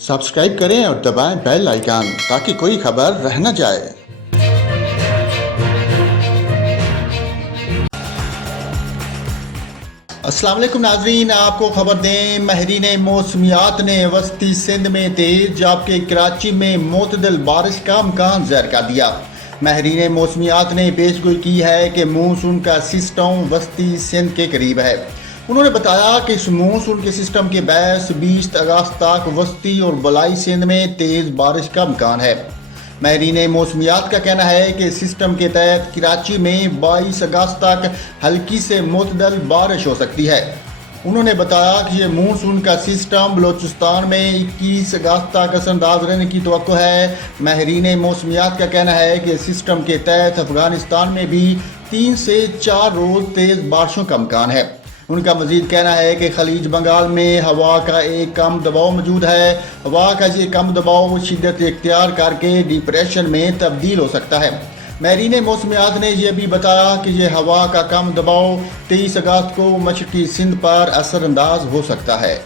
Subscribe करें और दबाएं बेल आइकन ताकि कोई खबर रह न जाए। अस्सलाम वालेकुम नाजरीन, आपको खबर दें, माहिरीन मौसमियात ने वस्ती सिंध में तेज जबकि कराची में मोतदल बारिश का इम्कान ज़ाहिर कर दिया। माहिरीन मौसमियात ने पेशगोई की है कि मानसून का सिस्टम वस्ती सिंध के करीब है। उन्होंने बताया कि इस मानसून के सिस्टम के बायस 20 अगस्त तक वस्ती और बलाई सिंध में तेज़ बारिश का इम्कान है। माहिरीन मौसमियात का कहना है कि सिस्टम के तहत कराची में 22 अगस्त तक हल्की से मुतदल बारिश हो सकती है। उन्होंने बताया कि ये मानसून का सिस्टम बलोचिस्तान में 21 अगस्त तक असरअंदाज रहने की तवक्को है। माहिरीन मौसमियात का कहना है कि सिस्टम के तहत अफगानिस्तान में भी 3 से 4 रोज़ तेज़ बारिशों का इम्कान है। उनका मजीद कहना है कि खलीज बंगाल में हवा का एक कम दबाव मौजूद है। हवा का ये कम दबाव शिद्दत इख्तियार करके डिप्रेशन में तब्दील हो सकता है। माहिरीन मौसमियात ने यह भी बताया कि ये हवा का कम दबाव 23 अगस्त को मशरकी सिंध पर असरअंदाज हो सकता है।